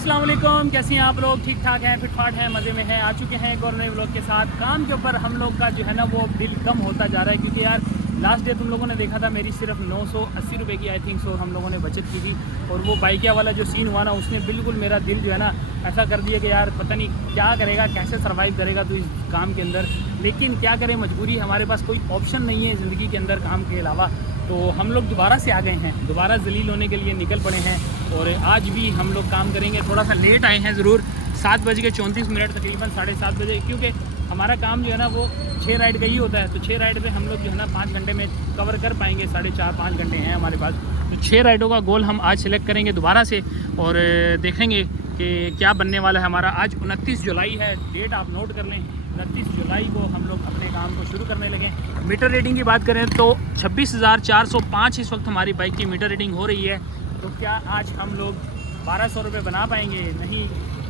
अस्सलाम वालेकुम, कैसे हैं आप लोग? ठीक ठाक हैं, फिट फाट हैं, मज़े में हैं। आ चुके हैं एक और नए व्लॉग के साथ। काम के ऊपर हम लोग का जो है ना वो बिल कम होता जा रहा है, क्योंकि यार लास्ट डे तुम लोगों ने देखा था मेरी सिर्फ 980 रुपये की आई थिंक सो हम लोगों ने बचत की थी। और वो बाइकिया वाला जो सीन हुआ ना, उसने बिल्कुल मेरा दिल जो है ना ऐसा कर दिया कि यार पता नहीं क्या करेगा, कैसे सर्वाइव करेगा तू इस काम के अंदर। लेकिन क्या करें, मजबूरी, हमारे पास कोई ऑप्शन नहीं है ज़िंदगी के अंदर काम के अलावा। तो हम लोग दोबारा से आ गए हैं, दोबारा जलील होने के लिए निकल पड़े हैं। और आज भी हम लोग काम करेंगे। थोड़ा सा लेट आए हैं ज़रूर, 7:34 तकरीबन 7:30 बजे, क्योंकि हमारा काम जो है ना वो 6 राइड का ही होता है। तो 6 राइड पे हम लोग जो है ना 5 घंटे में कवर कर पाएंगे। 4.5-5 घंटे हैं हमारे पास। तो 6 राइडों का गोल हम आज सेलेक्ट करेंगे दोबारा से, और देखेंगे कि क्या बनने वाला है हमारा। आज 29 जुलाई है, डेट आप नोट कर लें। 29 जुलाई को हम लोग अपने काम को शुरू करने लगे। मीटर रीडिंग की बात करें तो 26,405 इस वक्त हमारी बाइक की मीटर रीडिंग हो रही है। तो क्या आज हम लोग 1200 रुपये बना पाएंगे? नहीं,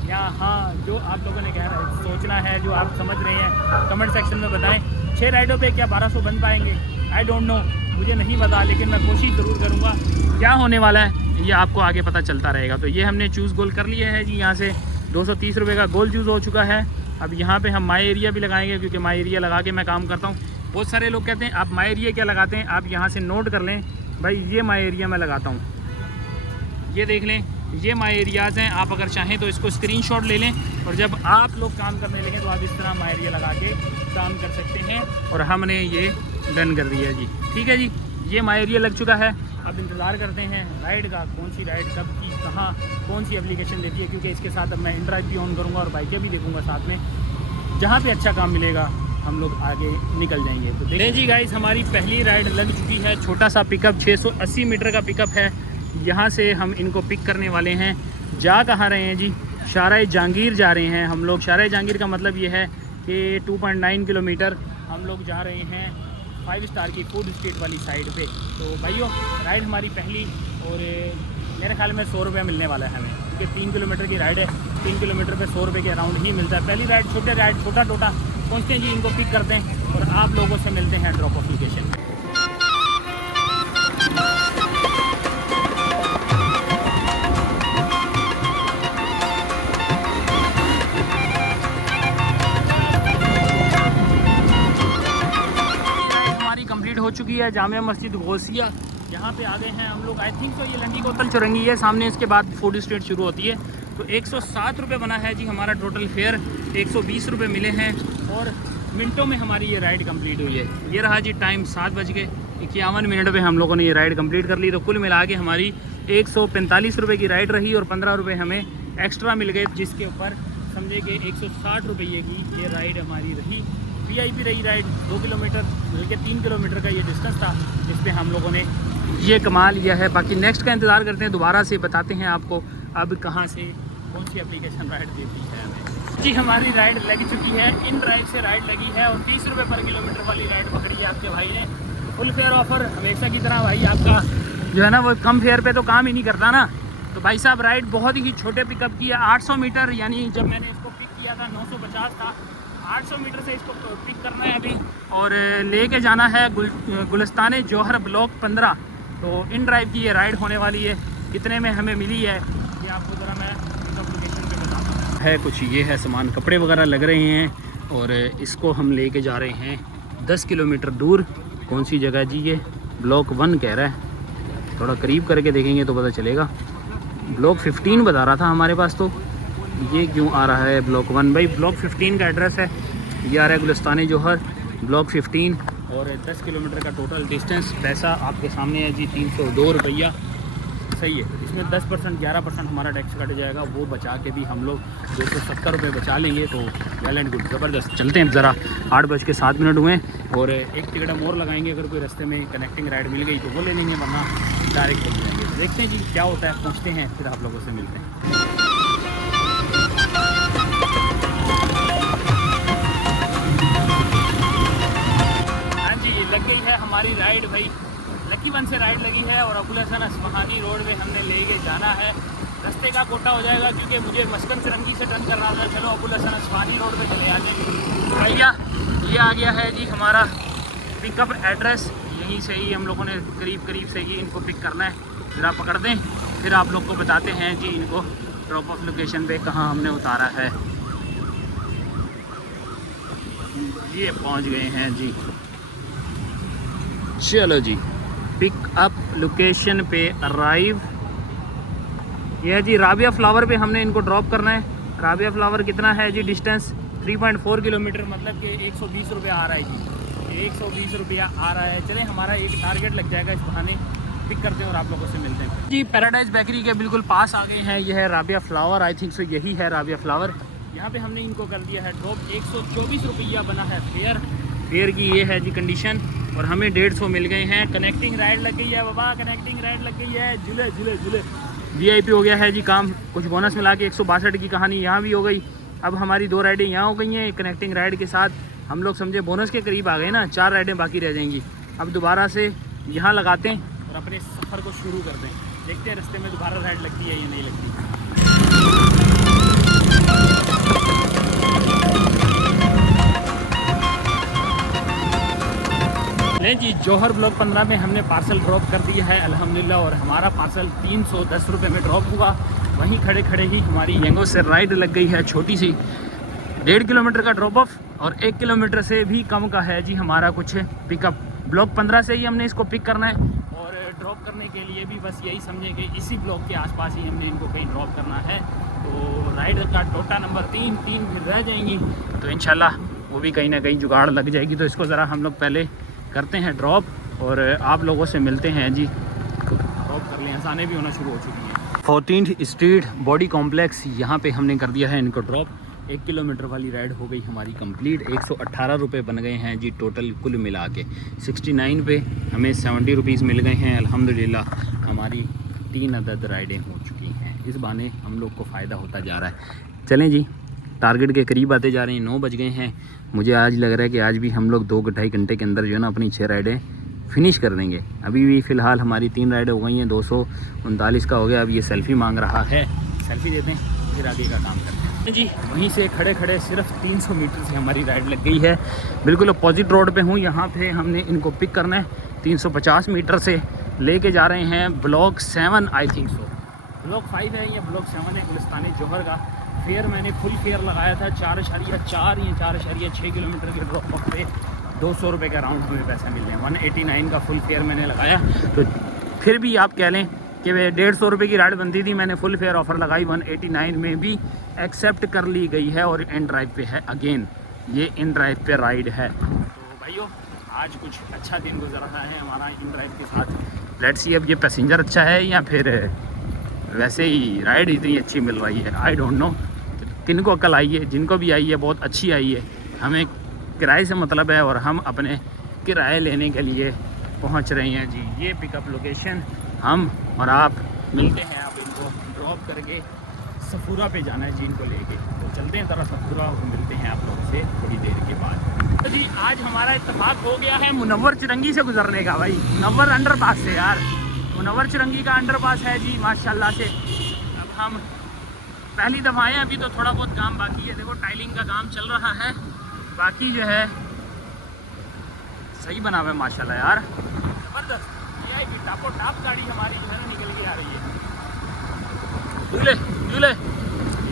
या हाँ, जो आप लोगों ने सोचना है, जो आप समझ रहे हैं, कमेंट सेक्शन में बताएं। 6 राइडों पे क्या 1200 बन पाएंगे? आई डोंट नो, मुझे नहीं पता, लेकिन मैं कोशिश ज़रूर करूँगा। क्या होने वाला है ये आपको आगे पता चलता रहेगा। तो ये हमने चूज़ गोल कर लिया है जी। यहाँ से 230 रुपये का गोल चूज़ हो चुका है। अब यहाँ पे हम माई एरिया भी लगाएंगे, क्योंकि माई एरिया लगा के मैं काम करता हूँ। बहुत सारे लोग कहते हैं आप माई एरिया क्या लगाते हैं, आप यहाँ से नोट कर लें भाई, ये माई एरिया मैं लगाता हूँ। ये देख लें, ये माई एरियाज़ हैं। आप अगर चाहें तो इसको स्क्रीनशॉट ले लें, और जब आप लोग काम करने लगे तो आप इस तरह माई एरिया लगा के काम कर सकते हैं। और हमने ये डन कर दिया जी। ठीक है जी, ये माई एरिया लग चुका है। अब इंतज़ार करते हैं राइड का, कौन सी राइड कब की कहाँ कौन सी एप्लीकेशन देती है, क्योंकि इसके साथ अब मैं इनड्राइव भी ऑन करूँगा और बाइकें भी देखूँगा साथ में। जहाँ पे अच्छा काम मिलेगा हम लोग आगे निकल जाएंगे। तो देखें जी गाइस, हमारी पहली राइड लग चुकी है। छोटा सा पिकअप, 680 मीटर का पिकअप है। यहाँ से हम इनको पिक करने वाले हैं। जा कहाँ रहे हैं जी? शारा जहांगीर जा रहे हैं हम लोग। शारा जहांगीर का मतलब ये है कि 2.9 किलोमीटर हम लोग जा रहे हैं 5 स्टार की फूड स्ट्रीट वाली साइड पे। तो भाइयों, राइड हमारी पहली, और मेरे ख्याल में 100 रुपये मिलने वाला है हमें, क्योंकि 3 किलोमीटर की राइड है। 3 किलोमीटर पे 100 रुपये के अराउंड ही मिलता है। पहली राइड छोटा टोटा पहुँचते हैं जी, इनको पिक करते हैं और आप लोगों से मिलते हैं ड्रॉप ऑफ लोकेशन। कंप्लीट हो चुकी है। जामिया मस्जिद गौसिया, यहाँ पे आ गए हैं हम लोग। आई थिंक तो ये लंडी कोतल चुरंगी है सामने, इसके बाद फूड स्ट्रीट शुरू होती है। तो 107 रुपये बना है जी हमारा टोटल फेयर। 120 रुपये मिले हैं और मिनटों में हमारी ये राइड कंप्लीट हुई है। ये रहा जी टाइम, 7:51 पे हम लोगों ने ये राइड कंप्लीट कर ली। तो कुल मिला के हमारी 145 रुपये की राइड रही, और 15 रुपये हमें एक्स्ट्रा मिल गए, जिसके ऊपर समझे कि 160 रुपये की ये राइड हमारी रही। VIP रही राइड। 2 किलोमीटर बल्कि 3 किलोमीटर का ये डिस्टेंस था, जिस पे हम लोगों ने ये कमाल लिया है। बाकी नेक्स्ट का इंतज़ार करते हैं, दोबारा से बताते हैं आपको अब कहाँ से कौन सी एप्लीकेशन राइड देती है हमें। जी हमारी राइड लग चुकी है, इन ड्राइव से राइड लगी है, और 30 रुपये पर किलोमीटर वाली राइड पकड़ी है आपके भाई ने। फुल फेयर ऑफ़र हमेशा की तरह भाई आपका जो है ना वो कम फेयर पे तो काम ही नहीं करता ना। तो भाई साहब राइड बहुत ही छोटे पिकअप की है, 800 मीटर, यानी जब मैंने इसको पिक किया था 950 था। 800 मीटर से इसको पिक करना है अभी, और लेके जाना है गुलिस्तान जौहर ब्लॉक 15। तो इन ड्राइव की ये राइड होने वाली है। कितने में हमें मिली है ये आपको ज़रा मैं लोकेशन पे बताता हूँ। है कुछ ये है सामान, कपड़े वगैरह लग रहे हैं, और इसको हम लेके जा रहे हैं 10 किलोमीटर दूर। कौन सी जगह जी? ये ब्लॉक 1 कह रहा है, थोड़ा करीब करके देखेंगे तो पता चलेगा। ब्लॉक 15 बता रहा था हमारे पास, तो ये क्यों आ रहा है ब्लॉक 1? भाई ब्लॉक 15 का एड्रेस है, ये आ रहा है गुलिस्तान जौहर ब्लॉक 15, और 10 किलोमीटर का टोटल डिस्टेंस। पैसा आपके सामने है जी, 302 रुपया। सही है, इसमें 10% 11% हमारा टैक्स कट जाएगा, वो बचा के भी हम लोग 270 रुपये बचा लेंगे। तो वेल एंड गुड, ज़बरदस्त। चलते हैं ज़रा, 8:07 हुए, और एक टिकट हम और लगाएंगे। अगर कोई रास्ते में कनेक्टिंग राइड मिल गई तो वो ले लेंगे, वरना डायरेक्ट पहुँच जाएंगे। देखते हैं जी क्या होता है, पहुँचते हैं फिर आप लोगों से मिलते हैं। लग गई है हमारी राइड भाई, लकी 1 से राइड लगी है, और अबुल हसन अस्फहानी रोड पे हमने लेके जाना है। रास्ते का कोटा हो जाएगा, क्योंकि मुझे मस्कन चुरंगी से टर्न करना था। चलो अबुल हसन अस्फहानी रोड पे चले आते हैं भैया। ये आ गया है जी हमारा पिकअप एड्रेस। यहीं से ही हम लोगों ने करीब से ही इनको पिक करना है। ज़रा पकड़ दें, फिर आप लोग को बताते हैं जी इनको ड्रॉप ऑफ लोकेशन पे कहाँ हमने उतारा है। ये पहुंच गए हैं जी। चलो जी, पिक अप लोकेशन पे अराइव। यह जी राबिया फ्लावर पे हमने इनको ड्रॉप करना है। राबिया फ्लावर कितना है जी डिस्टेंस? 3.4 किलोमीटर, मतलब कि 120 रुपया आ रहा है जी। 120 रुपया आ रहा है। चलें, हमारा एक टारगेट लग जाएगा, इस बहाने पिक करते हैं और आप लोगों से मिलते हैं जी। पैराडाइज बेकरी के बिल्कुल पास आ गए हैं। यह है Rabia flower, I think so यही है राबिया फ्लावर। यहाँ पे हमने इनको कर दिया है ड्रॉप। 124 रुपया बना है फेयर। फेयर की ये है जी कंडीशन, और हमें 150 मिल गए हैं। कनेक्टिंग राइड लग गई है बाबा, कनेक्टिंग राइड लग गई है। झूले झूले झूले VIP हो गया है जी काम। कुछ बोनस मिला के 162 की कहानी यहाँ भी हो गई। अब हमारी 2 राइडें यहाँ हो गई हैं। कनेक्टिंग राइड के साथ हम लोग समझे बोनस के करीब आ गए ना। 4 राइडें बाकी रह जाएंगी। अब दोबारा से यहाँ लगाते हैं और अपने सफ़र को शुरू करते हैं। देखते हैं रास्ते में दोबारा राइड लगती है या नहीं लगती। नहीं जी, जौहर ब्लॉक 15 में हमने पार्सल ड्रॉप कर दिया है अल्हम्दुलिल्लाह, और हमारा पार्सल 310 रुपये में ड्रॉप हुआ। वहीं खड़े खड़े ही हमारी यंगो से राइड लग गई है छोटी सी। 1.5 किलोमीटर का ड्रॉप ऑफ और 1 किलोमीटर से भी कम का है जी हमारा कुछ पिकअप। ब्लॉक 15 से ही हमने इसको पिक करना है, और ड्रॉप करने के लिए भी बस यही समझें कि इसी ब्लॉक के आसपास ही हमने इनको कहीं ड्रॉप करना है। तो राइड का टोटा नंबर 3 फिर रह जाएंगी, तो इंशाल्लाह वो भी कहीं ना कहीं जुगाड़ लग जाएगी। तो इसको ज़रा हम लोग पहले करते हैं ड्रॉप और आप लोगों से मिलते हैं जी। ड्रॉप कर लें, आसानें भी होना शुरू हो चुकी हैं। 14th स्ट्रीट बॉडी कॉम्प्लेक्स, यहाँ पे हमने कर दिया है इनको ड्रॉप। 1 किलोमीटर वाली राइड हो गई हमारी कंप्लीट। 118 रुपये बन गए हैं जी टोटल कुल मिला के। 69 पे हमें 70 रुपीज़ मिल गए हैं अल्हम्दुलिल्लाह। हमारी 3 अदद राइडें हो चुकी हैं। इस बहाने हम लोग को फ़ायदा होता जा रहा है। चलें जी, टारगेट के करीब आते जा रहे हैं। 9 बज गए हैं। मुझे आज लग रहा है कि आज भी हम लोग 2-2.5 घंटे के अंदर जो है ना अपनी 6 राइडें फिनिश कर देंगे। अभी भी फ़िलहाल हमारी 3 राइडें हो गई हैं। 239 का हो गया। अब ये सेल्फ़ी मांग रहा है, सेल्फ़ी देते हैं फिर आगे का काम करते हैं जी। वहीं से खड़े खड़े सिर्फ 300 मीटर से हमारी राइड लग गई है। बिल्कुल अपोजिट रोड पे हूँ। यहाँ पे हमने इनको पिक करना है। 350 मीटर से लेके जा रहे हैं block 7, I think so block 5 है या ब्लॉक 7 है, गुलिस्तानी जौहर का। फेयर मैंने फुल फेयर लगाया था 4.4 या 4.6 किलोमीटर के ड्रॉप ऑफ पे 200 रुपये का राउंड हमें पैसा मिल रहे हैं। 189 का फुल फेयर मैंने लगाया। तो फिर भी आप कह लें कि वे 150 रुपये की राइड बनती थी, मैंने फुल फेयर ऑफ़र लगाई। 189 में भी एक्सेप्ट कर ली गई है और इन ड्राइव पे है। अगेन ये इन ड्राइव पे राइड है। तो भाइयों, आज कुछ अच्छा दिन गुजर रहा है हमारा इन ड्राइव के साथ। लेट्स सी अब ये पैसेंजर अच्छा है या फिर वैसे ही राइड इतनी अच्छी मिल रही है, आई डोंट नो। किनको अकल आई है, जिनको भी आई है बहुत अच्छी आई है। हमें किराए से मतलब है और हम अपने किराए लेने के लिए पहुंच रहे हैं जी। ये पिकअप लोकेशन हम और आप मिलते हैं। आप इनको ड्रॉप करके सफूरा पे जाना है जी इनको लेके। तो चलते हैं ज़रा सफूरा और मिलते हैं आप लोगों से थोड़ी देर के बाद। तो जी आज हमारा इत्तेफाक हो गया है मुनव्वर चिरंगी से गुजरने का। भाई मुनव्वर अंडरपास से, यार मुनव्वर चिरंगी का अंडरपास है जी माशाल्लाह से। अब हम पहली दफ़ा आए, अभी तो थोड़ा बहुत काम बाकी है। देखो टाइलिंग का काम चल रहा है, बाकी जो है सही बना हुआ है माशाल्लाह यार, ज़बरदस्त। ये है कि टापो टाप गाड़ी हमारी जो है ना निकल के आ रही है। झूले झूले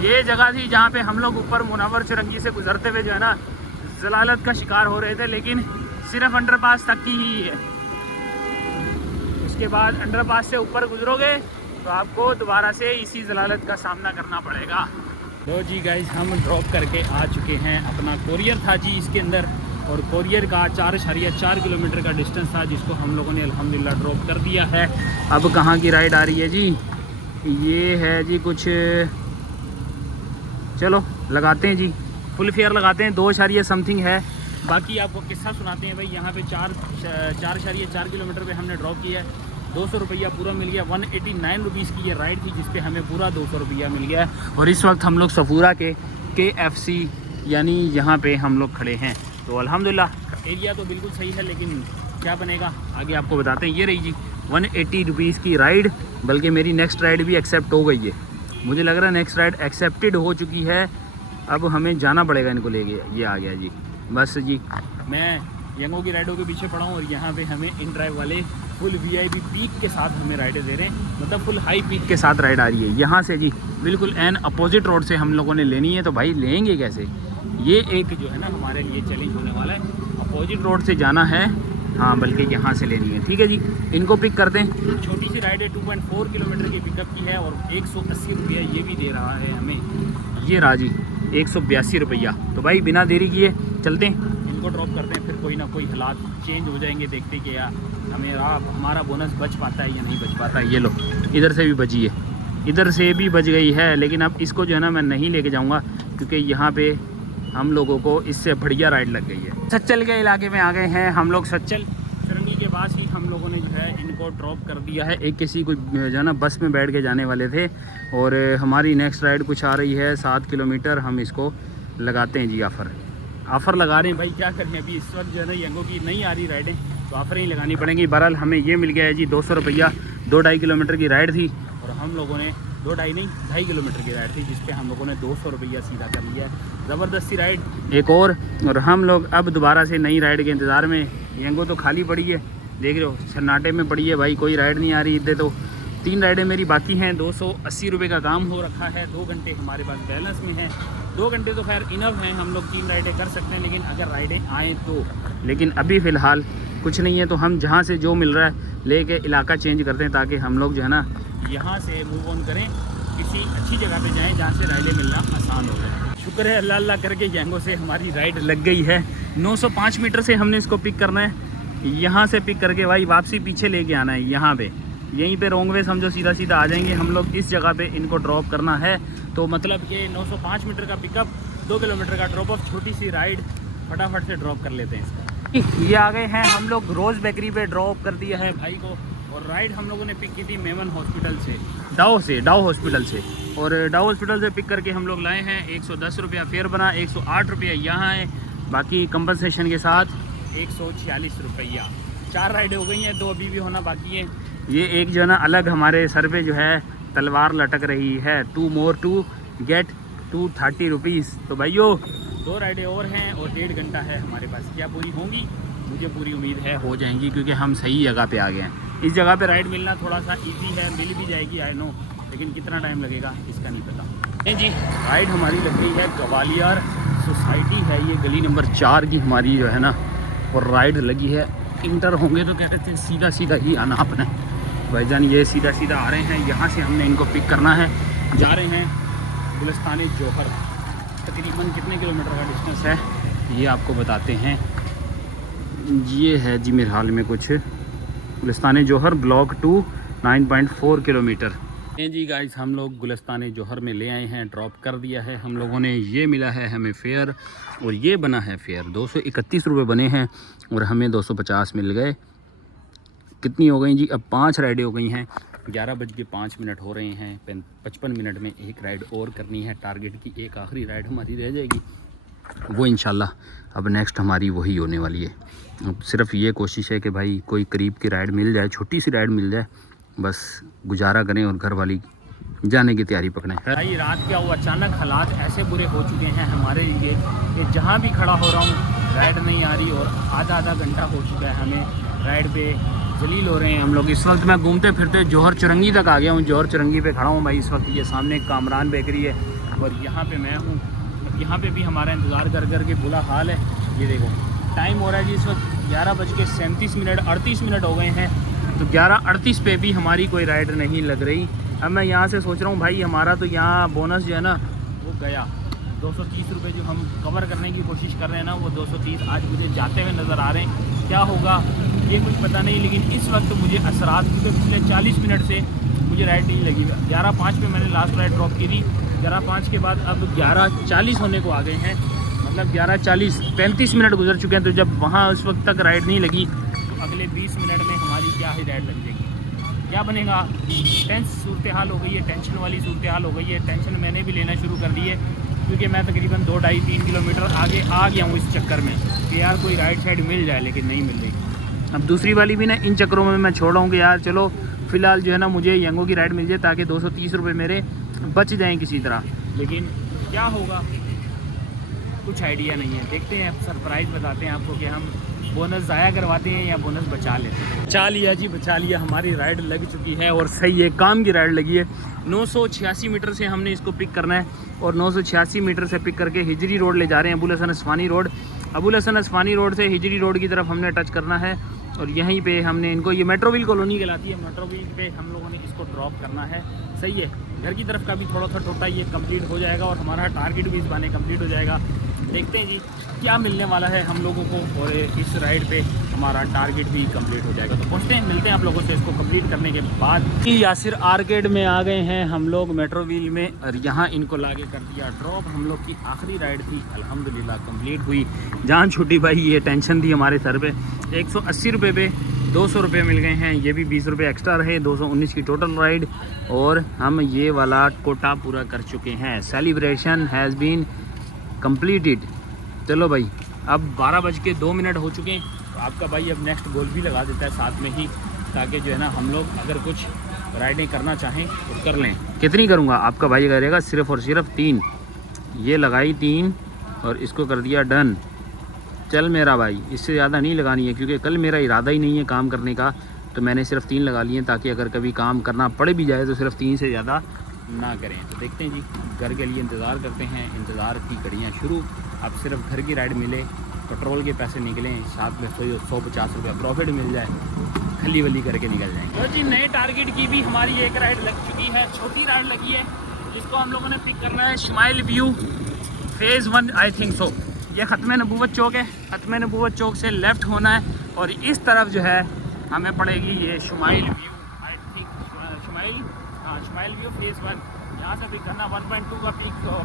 ये जगह थी जहाँ पे हम लोग ऊपर मुनव्वर चिरंगी से गुजरते हुए जो है ना जलालत का शिकार हो रहे थे, लेकिन सिर्फ अंडरपास तक की ही है। उसके बाद अंडरपास से ऊपर गुजरोगे तो आपको दोबारा से इसी जलालत का सामना करना पड़ेगा। तो जी गाइस, हम ड्रॉप करके आ चुके हैं। अपना कोरियर था जी इसके अंदर, और कोरियर का 4.4 किलोमीटर का डिस्टेंस था, जिसको हम लोगों ने अल्हम्दुलिल्लाह ड्रॉप कर दिया है। अब कहाँ की राइड आ रही है जी? ये है जी कुछ, चलो लगाते हैं जी, फुल फेयर लगाते हैं। 2 समथिंग है। बाकी आपको किस्सा सुनाते हैं भाई। यहाँ पे 4.4 किलोमीटर पे हमने ड्रॉप किया है। 200 रुपया पूरा मिल गया। 189 रुपीज़ की ये राइड थी, जिस पे हमें पूरा 200 रुपया मिल गया है। और इस वक्त हम लोग सफूरा के KFC यानी यहाँ पे हम लोग खड़े हैं। तो अल्हम्दुलिल्लाह एरिया तो बिल्कुल सही है, लेकिन क्या बनेगा आगे आपको बताते हैं। ये रही जी 180 रुपीज़ की राइड, बल्कि मेरी नेक्स्ट राइड भी एक्सेप्ट हो गई है। मुझे लग रहा है नेक्स्ट राइड एक्सेप्टेड हो चुकी है। अब हमें जाना पड़ेगा इनको लेके। ये आ गया जी, बस जी मैं यंगों की राइडों के पीछे पड़ा हूँ और यहाँ पे हमें इन ड्राइव वाले फुल VIP पीक के साथ हमें राइडें दे रहे हैं, मतलब फुल हाई पीक के साथ राइड आ रही है। यहाँ से जी बिल्कुल एन अपोजिट रोड से हम लोगों ने लेनी है, तो भाई लेंगे कैसे, ये एक जो है ना हमारे लिए चैलेंज होने वाला है। अपोजिट रोड से जाना है, हाँ बल्कि यहाँ से लेनी है। ठीक है जी, इनको पिक करते हैं। छोटी सी राइड है, 2.4 किलोमीटर की पिकअप की है और 180 रुपया ये भी दे रहा है हमें। ये राजी 182 रुपया। तो भाई बिना देरी किए चलते हैं, इनको ड्रॉप करते हैं, फिर कोई ना कोई हालात चेंज हो जाएंगे। देखते हैं कि यार हमारा बोनस बच पाता है या नहीं बच पाता है। ये लो, इधर से भी बची है, इधर से भी बच गई है, लेकिन अब इसको जो है ना मैं नहीं लेके जाऊँगा, क्योंकि यहाँ पे हम लोगों को इससे बढ़िया राइड लग गई है। सच्चल के इलाके में आ गए हैं हम लोग। सच्चल चुरंगी के पास ही हम लोगों ने जो है इनको ड्रॉप कर दिया है। एक किसी को जो है ना बस में बैठ के जाने वाले थे, और हमारी नेक्स्ट राइड कुछ आ रही है 7 किलोमीटर। हम इसको लगाते हैं जी ऑफ़र लगा रहे हैं भाई, क्या करें अभी इस वक्त जो है ना यंगों की नहीं आ रही राइडें, तो ऑफ़र ही लगानी पड़ेंगी। बहरहाल हमें ये मिल गया है जी 200 रुपया। 2-2.5 किलोमीटर की राइड थी, और हम लोगों ने 2.5 किलोमीटर की राइड थी, जिस पे हम लोगों ने 200 रुपया सीधा कर लिया है। ज़बरदस्ती राइड एक और हम लोग अब दोबारा से नई राइड के इंतज़ार में। यंगो तो खाली पड़ी है, देख रहे हो, सन्नाटे में पड़ी है भाई, कोई राइड नहीं आ रही। इधर तो 3 राइडें मेरी बाकी हैं। 280 रुपये का काम हो रखा है। 2 घंटे हमारे पास बैलेंस में है। 2 घंटे तो खैर इनफ हैं, हम लोग 3 राइडें कर सकते हैं, लेकिन अगर राइडें आएँ तो। लेकिन अभी फ़िलहाल कुछ नहीं है, तो हम जहाँ से जो मिल रहा है लेके इलाका चेंज करते हैं, ताकि हम लोग जो है ना यहाँ से मूव ऑन करें, किसी अच्छी जगह पे जाएं जहाँ से राइडें मिलना आसान हो जाए। शुक्र है अल्लाह अल्लाह करके यंगो से हमारी राइड लग गई है। 905 मीटर से हमने इसको पिक करना है। यहाँ से पिक करके भाई वापसी पीछे लेके आना है। यहाँ पे यहीं पे रोंग वे समझो सीधा सीधा आ जाएंगे हम लोग। इस जगह पे इनको ड्रॉप करना है, तो मतलब ये 905 मीटर का पिकअप, 2 किलोमीटर का ड्रॉप ऑफ, छोटी सी राइड फटाफट से ड्रॉप कर लेते हैं इसका। ये आ गए हैं हम लोग रोज़ बेकरी पे, ड्रॉप कर दिया है भाई को। और राइड हम लोगों ने पिक की थी मेमन हॉस्पिटल से, डाओ हॉस्पिटल से। और डाओ हॉस्पिटल से पिक करके हम लोग लाए हैं। 110 रुपया फेयर बना, 108 रुपया यहाँ है, बाकी कंपनसेशन के साथ 146 रुपया। 4 राइडें हो गई हैं, 2 अभी भी होना बाकी है। ये एक जो है ना अलग हमारे सर पे जो है तलवार लटक रही है, 2 more to get 230 रुपीज़। तो भाइयों 2 राइडें और हैं और 1.5 घंटा है हमारे पास। क्या पूरी होंगी? मुझे पूरी उम्मीद है हो जाएंगी, क्योंकि हम सही जगह पे आ गए हैं। इस जगह पे राइड मिलना थोड़ा सा इजी है, मिल भी जाएगी आई नो, लेकिन कितना टाइम लगेगा इसका नहीं पता। जी राइड हमारी लग गई है ग्वालियर सोसाइटी है, ये गली नंबर 4 की हमारी जो है ना, और राइड लगी है। इंटर होंगे तो क्या कहते हैं सीधा सीधा ही आना अपने भाईजान। ये सीधा सीधा आ रहे हैं, यहाँ से हमने इनको पिक करना है। जा रहे हैं गुलिस्तान जौहर। तकरीबन कितने किलोमीटर का डिस्टेंस है ये आपको बताते हैं। ये है जी मेरे हाल में कुछ गुलिस्तान जौहर ब्लॉक 2 9.4 किलोमीटर। जी गाइस हम लोग गुलिस्तान जौहर में ले आए हैं, ड्रॉप कर दिया है हम लोगों ने। ये मिला है हमें फेयर, और ये बना है फेयर। 231 रुपये बने हैं और हमें 250 मिल गए। कितनी हो गई जी? अब 5 राइडें हो गई हैं। 11:05 हो रहे हैं। 55 मिनट में एक राइड और करनी है। टारगेट की एक आखिरी राइड हमारी रह जाएगी, वो इंशाल्लाह अब नेक्स्ट हमारी वही होने वाली है। अब सिर्फ ये कोशिश है कि भाई कोई करीब की राइड मिल जाए, छोटी सी राइड मिल जाए, बस गुजारा करें और घर वाली जाने की तैयारी पकड़ें। भाई रात क्या हुआ, अचानक हालात ऐसे बुरे हो चुके हैं हमारे लिए कि जहाँ भी खड़ा हो रहा हूँ राइड नहीं आ रही, और आधा घंटा हो चुका है हमें राइड पे जलील हो रहे हैं हम लोग। इस वक्त मैं घूमते फिरते जौहर चुरंगी तक आ गया हूँ। जौहर चुरंगी पे खड़ा हूँ भाई इस वक्त। ये सामने कामरान बेकरी है और यहाँ पे मैं हूँ। यहाँ पे भी हमारा इंतज़ार कर के बुरा हाल है। ये देखो टाइम हो रहा है जी इस वक्त 11:37 38 मिनट हो गए हैं। तो 11:38 पे भी हमारी कोई राइड नहीं लग रही। अब मैं यहाँ से सोच रहा हूँ भाई हमारा तो यहाँ बोनस जो है ना वो गया। 230 रुपये जो हम कवर करने की कोशिश कर रहे हैं ना, वो 230 आज मुझे जाते हुए नज़र आ रहे हैं। क्या होगा ये कुछ पता नहीं, लेकिन इस वक्त मुझे असरात, क्योंकि पिछले 40 मिनट से मुझे राइड नहीं लगी। 11:05 पे मैंने लास्ट राइड ड्रॉप की थी। 11:05 के बाद अब 11:40 होने को आ गए हैं, मतलब 11:40 35 मिनट गुजर चुके हैं। तो जब वहाँ उस वक्त तक राइड नहीं लगी तो अगले 20 मिनट में हमारी क्या ही राइड लग जाएगी, क्या बनेगा। टेंस सूरत हाल हो गई है, टेंशन वाली सूरत हाल हो गई है। टेंशन मैंने भी लेना शुरू कर दी है, क्योंकि मैं तकरीबन 2-2.5-3 किलोमीटर आगे आ गया हूँ इस चक्कर में कि यार कोई राइड साइड मिल जाए, लेकिन नहीं मिल रही। अब दूसरी वाली भी ना इन चक्करों में मैं छोड़ रहा हूँ कि यार चलो फ़िलहाल जो है ना मुझे यंगों की राइड मिल जाए, ताकि 230 रुपये मेरे बच जाएँ किसी तरह। लेकिन क्या होगा कुछ आइडिया नहीं है। देखते हैं, सरप्राइज़ बताते हैं आपको कि हम बोनस ज़ाया करवाते हैं या बोनस बचा लेते हैं। बचा लिया जी, बचा लिया, हमारी राइड लग चुकी है और सही है, काम की राइड लगी है। 986 मीटर से हमने इसको पिक करना है और 986 मीटर से पिक करके हिजरी रोड ले जा रहे हैं, अबुल हसन अस्फानी रोड। अबुल हसन अस्फानी रोड से हिजरी रोड की तरफ हमने टच करना है और यहीं पे हमने इनको, ये मेट्रोविल कॉलोनी कहलाती है, मेट्रोविल पे हम लोगों ने इसको ड्रॉप करना है। सही है, घर की तरफ का भी थोड़ा सा टोटा ये कंप्लीट हो जाएगा और हमारा टारगेट भी इस बहाने कंप्लीट हो जाएगा। देखते हैं जी क्या मिलने वाला है हम लोगों को और इस राइड पे हमारा टारगेट भी कंप्लीट हो जाएगा। तो पहुँचते हैं, मिलते हैं आप लोगों से इसको कंप्लीट करने के बाद। यासिर आर्केड में आ गए हैं हम लोग मेट्रोविल में और यहाँ इनको लाके कर दिया ड्रॉप। हम लोग की आखिरी राइड थी, अल्हम्दुलिल्लाह कंप्लीट हुई। जान छूटी भाई, ये टेंशन थी हमारे सर पे। 180 रुपये पे 200 रुपये मिल गए हैं, ये भी 20 रुपये एक्स्ट्रा रहे। 219 की टोटल राइड और हम ये वाला कोटा पूरा कर चुके हैं। Celebration has been completed. चलो भाई, अब 12:02 हो चुके हैं। तो आपका भाई अब नेक्स्ट गोल भी लगा देता है साथ में ही, ताकि जो है ना हम लोग अगर कुछ राइडें करना चाहें तो कर लें। कितनी करूँगा, आपका भाई करेगा सिर्फ़ और सिर्फ 3। ये लगाई 3 और इसको कर दिया डन। चल मेरा भाई, इससे ज़्यादा नहीं लगानी है क्योंकि कल मेरा इरादा ही नहीं है काम करने का, तो मैंने सिर्फ 3 लगा लिए ताकि अगर कभी काम करना पड़ भी जाए तो सिर्फ 3 से ज़्यादा ना करें। तो देखते हैं जी, घर के लिए इंतज़ार करते हैं, इंतज़ार की घड़ियाँ शुरू। अब सिर्फ घर की राइड मिले, पेट्रोल के पैसे निकलें, साथ में 150 रुपया प्रॉफिट मिल जाए, खली वली करके निकल जाएंगे। तो जी नए टारगेट की भी हमारी एक राइड लग चुकी है, छोटी राइड लगी है, जिसको हम लोगों ने पिक करना है smile view phase 1 I think so. ये ख़त्म नबूवत चौक है, ख़त्म नबूवत चौक से लेफ़्ट होना है और इस तरफ जो है हमें पड़ेगी ये smile view, I think smile view phase 1। यहाँ से पिक करना 1.2 का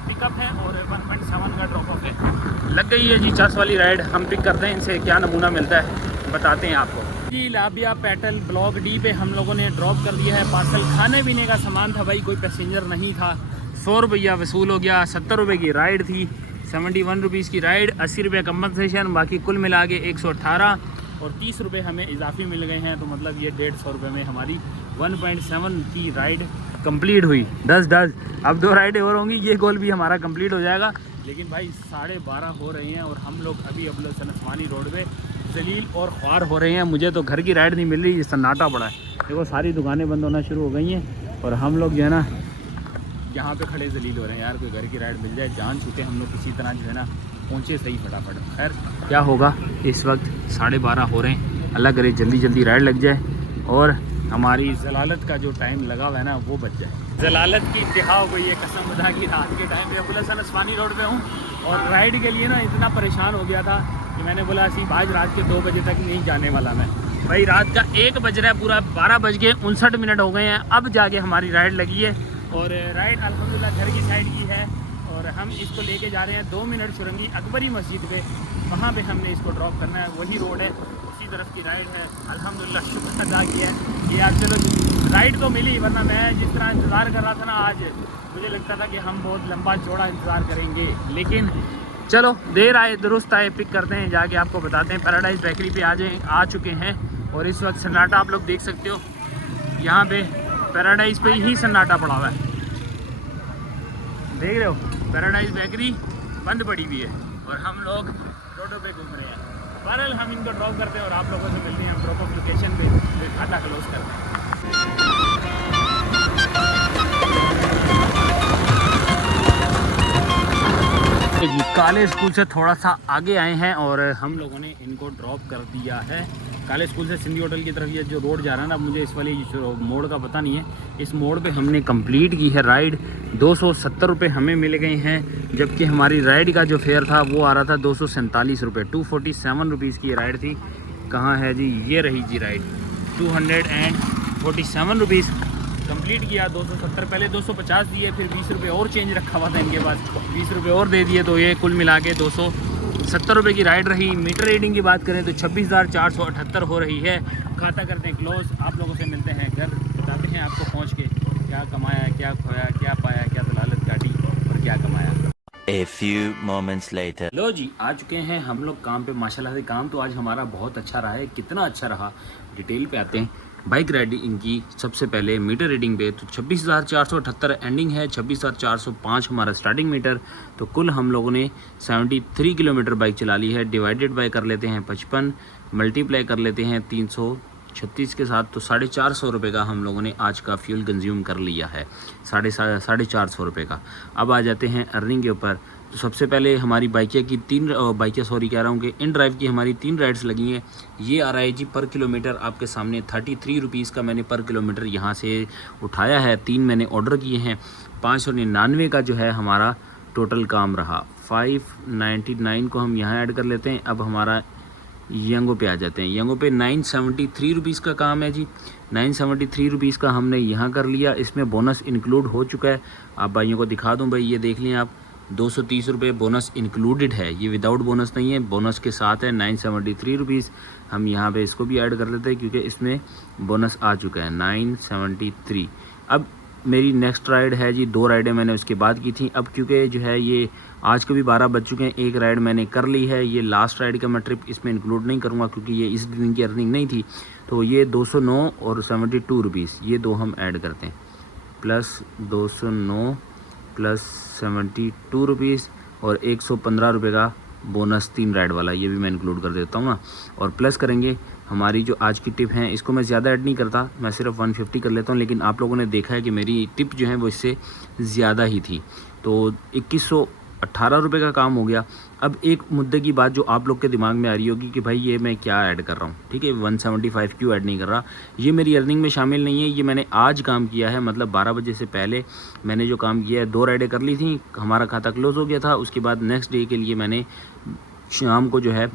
पिकअप है और 1.7 का ड्रॉप ऑफ है। लग गई है जी 50 वाली राइड। हम पिक करते हैं, इनसे क्या नमूना मिलता है बताते हैं आपको। जी लाबिया पेटल ब्लॉक डी पे हम लोगों ने ड्रॉप कर दिया है पार्सल। खाने पीने का सामान था भाई, कोई पैसेंजर नहीं था। 100 रुपया वसूल हो गया। 70 रुपये की राइड थी, 71 रुपीज़ की राइड, 80 रुपये कंपनसेशन, बाकी कुल मिला के 118 और 30 रुपये हमें इजाफी मिल गए हैं। तो मतलब ये 150 रुपये में हमारी 1.7 की राइड कंप्लीट हुई। 10 अब 2 राइडें और होंगी, ये गोल भी हमारा कंप्लीट हो जाएगा। लेकिन भाई 12:30 हो रहे हैं और हम लोग अभी अबुल हसन अस्फानी रोड पे जलील और ख्वार हो रहे हैं। मुझे तो घर की राइड नहीं मिल रही, सन्नाटा पड़ा है। देखो सारी दुकानें बंद होना शुरू हो गई हैं और हम लोग जो है ना यहाँ पे खड़े जलील हो रहे हैं। यार कोई घर की राइड मिल जाए, जान छूटे हम लोग किसी तरह जो है ना पहुँचे सही फटाफट। खैर क्या होगा, इस वक्त 12:30 हो रहे हैं, अल्लाह करे जल्दी जल्दी राइड लग जाए और हमारी जलालत का जो टाइम लगा हुआ है ना वो बच जाए। जलालत की इंतहा हो गई है कसम खुदा की। रात के टाइम पे अबुल हसन अस्फानी रोड पे हूँ और राइड के लिए ना इतना परेशान हो गया था कि मैंने बोला सिर्फ आज रात के 2 बजे तक नहीं जाने वाला मैं। भाई रात का 1 बज रहा है, पूरा 12:59 हो गए हैं, अब जाके हमारी राइड लगी है और राइड अल्हम्दुलिल्लाह घर की साइड की है और हम इसको लेके जा रहे हैं 2 मिनट सुरंगी अकबरी मस्जिद पे। वहाँ पे हमने इसको ड्रॉप करना है, वही रोड है, उसी तरफ की राइड है। अल्हम्दुलिल्लाह शुक्र अदा किया है कि यार चलो राइड तो मिली, वरना मैं जिस तरह इंतज़ार कर रहा था ना आज, मुझे लगता था कि हम बहुत लंबा चौड़ा इंतज़ार करेंगे। लेकिन चलो देर आए दुरुस्त आए, पिक करते हैं, जाके आपको बताते हैं। पैराडाइज बेकरी पे आ चुके हैं और इस वक्त सन्नाटा आप लोग देख सकते हो। यहाँ पे पैराडाइज पे ही सन्नाटा पड़ा हुआ है, देख रहे हो। पैराडाइज बेकरी बंद पड़ी हुई है और हम लोग रोडों पे घूम रहे हैं। बहरहाल हम इनको ड्रॉप करते हैं और आप लोगों से मिलते हैं ड्रॉप ऑफ लोकेशन पे, फिर खाता क्लोज करते हैं। जी काले स्कूल से थोड़ा सा आगे आए हैं और हम लोगों ने इनको ड्रॉप कर दिया है। काले स्कूल से सिंधी होटल की तरफ ये जो रोड जा रहा है ना, मुझे इस वाली मोड़ का पता नहीं है। इस मोड़ पे हमने कंप्लीट की है राइड। 270 रुपये हमें मिल गए हैं, जबकि हमारी राइड का जो फेयर था वो आ रहा था 247 रुपये। 247 रुपीज़ की राइड थी। कहाँ है जी, ये रही जी राइड। 247 रुपीज़ कंप्लीट किया। 270 पहले 250 दिए, फिर 20 रुपये और चेंज रखा हुआ था इनके पास, 20 रुपये और दे दिए, तो ये कुल मिला के 270 रुपये की राइड रही। मीटर रीडिंग की बात करें तो 26,478 हो रही है। खाता करते हैं क्लोज, आप लोगों से मिलते हैं घर, बताते हैं आपको पहुंच के क्या कमाया, क्या खोया, क्या पाया, क्या दलालत काटी और क्या कमाया। A few moments later. लो जी आ चुके हैं हम लोग काम पे। माशाल्लाह से काम तो आज हमारा बहुत अच्छा रहा है। कितना अच्छा रहा डिटेल पे आते हैं। बाइक राइडिंग की सबसे पहले मीटर रीडिंग पे तो 26,478 एंडिंग है, 26,405 हमारा स्टार्टिंग मीटर। तो कुल हम लोगों ने 73 किलोमीटर बाइक चला ली है। डिवाइडेड बाय कर लेते हैं 55, मल्टीप्लाई कर लेते हैं 336 के साथ, तो 450 रुपये का हम लोगों ने आज का फ्यूल कंज्यूम कर लिया है, 450 रुपये का। अब आ जाते हैं अर्निंग के ऊपर। तो सबसे पहले हमारी बाइकिया की कह रहा हूँ कि इन ड्राइव की हमारी 3 राइड्स लगी हैं। ये आ रहा है जी पर किलोमीटर आपके सामने 33 रुपीज़ का मैंने पर किलोमीटर यहाँ से उठाया है। 3 मैंने ऑर्डर किए हैं। 599 का जो है हमारा टोटल काम रहा। 599 को हम यहाँ ऐड कर लेते हैं। अब हमारा यंगो पे आ जाते हैं। यंगो पे 973 रुपीज़ का काम है जी। 973 रुपीज़ का हमने यहाँ कर लिया। इसमें बोनस इंक्लूड हो चुका है। आप भाइयों को दिखा दूँ भाई, ये देख लें आप, 230 रुपये बोनस इंक्लूडेड है। ये विदाउट बोनस नहीं है, बोनस के साथ है 973 रुपीज़। हम यहाँ पे इसको भी ऐड कर लेते हैं क्योंकि इसमें बोनस आ चुका है 973। अब मेरी नेक्स्ट राइड है जी, 2 राइडें मैंने उसके बाद की थी। अब क्योंकि जो है ये आज के भी 12 बज चुके हैं, 1 राइड मैंने कर ली है। ये लास्ट राइड का मैं ट्रिप इसमें इंक्लूड नहीं करूँगा क्योंकि ये इस दिन की अर्निंग नहीं थी। तो ये 209 और 72 रुपीज़, ये 2 हम ऐड करते हैं, प्लस 209 प्लस 72 रुपीज़ और 115 रुपये का बोनस 3 राइड वाला, ये भी मैं इंक्लूड कर देता हूँ ना। और प्लस करेंगे हमारी जो आज की टिप है, इसको मैं ज़्यादा ऐड नहीं करता, मैं सिर्फ 150 कर लेता हूँ। लेकिन आप लोगों ने देखा है कि मेरी टिप जो है वो इससे ज़्यादा ही थी, तो 2118 रुपये का काम हो गया। अब एक मुद्दे की बात जो आप लोग के दिमाग में आ रही होगी कि भाई ये मैं क्या ऐड कर रहा हूँ, ठीक है, 175 क्यों ऐड नहीं कर रहा। ये मेरी अर्निंग में शामिल नहीं है, ये मैंने आज काम किया है, मतलब 12 बजे से पहले मैंने जो काम किया है। 2 राइडें कर ली थी, हमारा खाता क्लोज़ हो गया था। उसके बाद नेक्स्ट डे के लिए मैंने शाम को जो है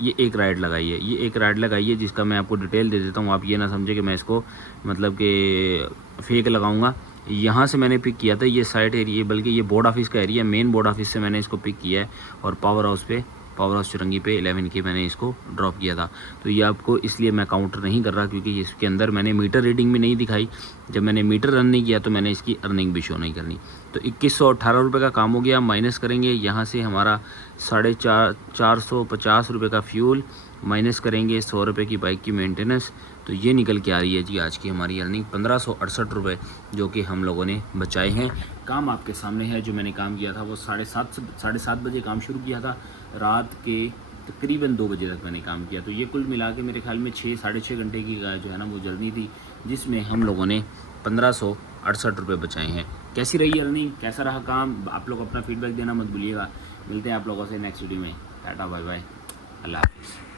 ये 1 राइड लगाई है। ये 1 राइड लगाई है जिसका मैं आपको डिटेल दे देता हूँ। आप ये ना समझे कि मैं इसको मतलब कि फेक लगाऊंगा। यहाँ से मैंने पिक किया था, ये साइट एरिया, बल्कि ये बोर्ड ऑफिस का एरिया, मेन बोर्ड ऑफिस से मैंने इसको पिक किया है। और पावर हाउस चुरंगी पे 11 के मैंने इसको ड्रॉप किया था। तो ये आपको इसलिए मैं काउंटर नहीं कर रहा क्योंकि इसके अंदर मैंने मीटर रीडिंग भी नहीं दिखाई। जब मैंने मीटर रन नहीं किया तो मैंने इसकी अर्निंग भी शो नहीं करनी। तो 2118 रुपये का काम हो गया। माइनस करेंगे यहाँ से हमारा 450 रुपये का फ्यूल, माइनस करेंगे 100 रुपये की बाइक की मेंटेनेंस। तो ये निकल के आ रही है जी आज की हमारी अर्निंग 1568 रुपये, जो कि हम लोगों ने बचाए हैं। काम आपके सामने है। जो मैंने काम किया था वो 7:30 बजे काम शुरू किया था, रात के तकरीबन 2 बजे तक मैंने काम किया। तो ये कुल मिला के मेरे ख्याल में 6 साढ़े 6 घंटे की जो है ना वो जर्नी थी, जिसमें हम लोगों ने 1568 रुपये बचाए हैं। कैसी रही अर्निंग, कैसा रहा काम, आप लोग अपना फीडबैक देना मत भूलिएगा। मिलते हैं आप लोगों से नेक्स्ट वीडियो में। टाटा बाय बाय, अल्लाह हाफिज़।